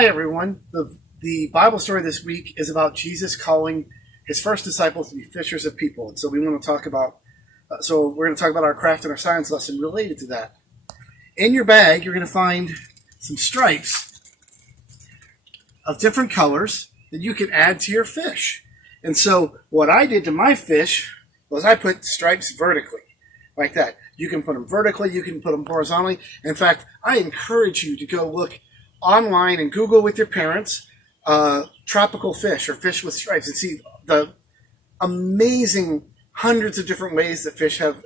Hi, everyone. The Bible story this week is about Jesus calling his first disciples to be fishers of people. And so we want to talk about, we're going to talk about our craft and our science lesson related to that. In your bag, you're going to find some stripes of different colors that you can add to your fish. And so what I did to my fish was I put stripes vertically, like that. You can put them vertically, you can put them horizontally. In fact, I encourage you to go look online and Google with your parents tropical fish or fish with stripes and see the amazing hundreds of different ways that fish have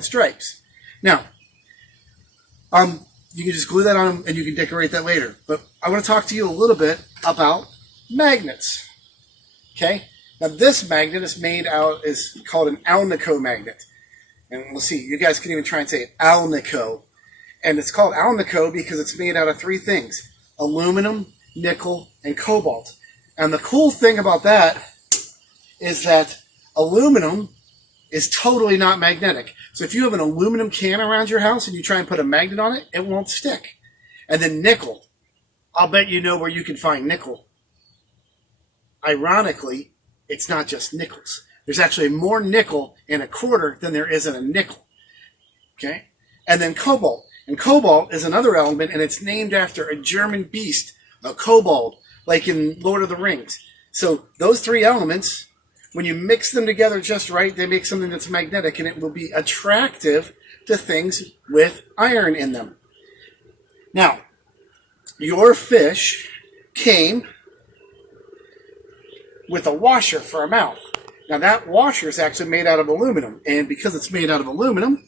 stripes. Now, you can just glue that on them and you can decorate that later. But I want to talk to you a little bit about magnets. Okay? Now this magnet is called an alnico magnet. And we'll see, you guys can even try and say it, alnico. And it's called alnico because it's made out of three things: aluminum, nickel, and cobalt. And the cool thing about that is that aluminum is totally not magnetic. So if you have an aluminum can around your house and you try and put a magnet on it, it won't stick. And then nickel, I'll bet you know where you can find nickel. Ironically, it's not just nickels. There's actually more nickel in a quarter than there is in a nickel. Okay? And then cobalt. And cobalt is another element, and it's named after a German beast, a kobold, like in Lord of the Rings. So those three elements, when you mix them together just right, they make something that's magnetic, and it will be attractive to things with iron in them. Now, your fish came with a washer for a mouth. Now that washer is actually made out of aluminum, and because it's made out of aluminum,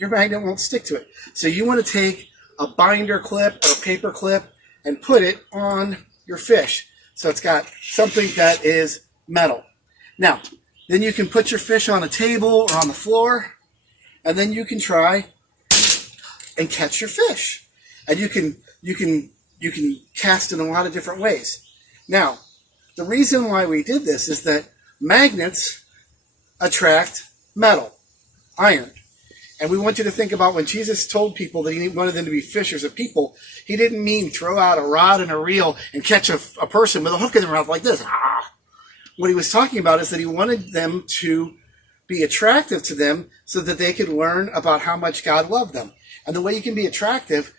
your magnet won't stick to it. So you want to take a binder clip or a paper clip and put it on your fish. So it's got something that is metal. Now, then you can put your fish on a table or on the floor, and then you can try and catch your fish. And you can cast in a lot of different ways. Now, the reason why we did this is that magnets attract metal, iron. And we want you to think about when Jesus told people that he wanted them to be fishers of people, he didn't mean throw out a rod and a reel and catch a person with a hook in their mouth like this. What he was talking about is that he wanted them to be attractive to them so that they could learn about how much God loved them. And the way you can be attractive,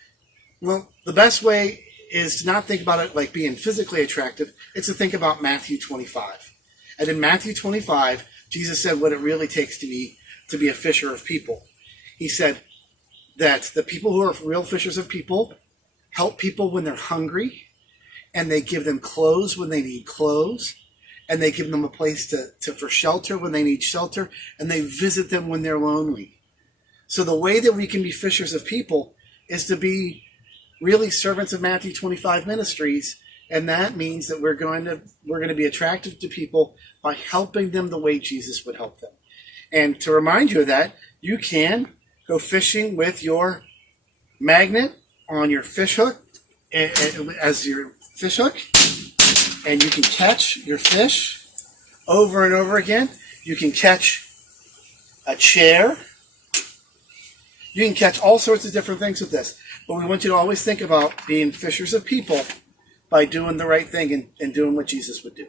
well, the best way is to not think about it like being physically attractive. It's to think about Matthew 25. And in Matthew 25, Jesus said what it really takes to be a fisher of people. He said that the people who are real fishers of people help people when they're hungry, and they give them clothes when they need clothes, and they give them a place for shelter when they need shelter, and they visit them when they're lonely. So the way that we can be fishers of people is to be really servants of Matthew 25 ministries, and that means that we're going to be attractive to people by helping them the way Jesus would help them. And to remind you of that, you can go fishing with your magnet on your fish hook as your fish hook, and you can catch your fish over and over again. You can catch a chair. You can catch all sorts of different things with this. But we want you to always think about being fishers of people by doing the right thing and doing what Jesus would do.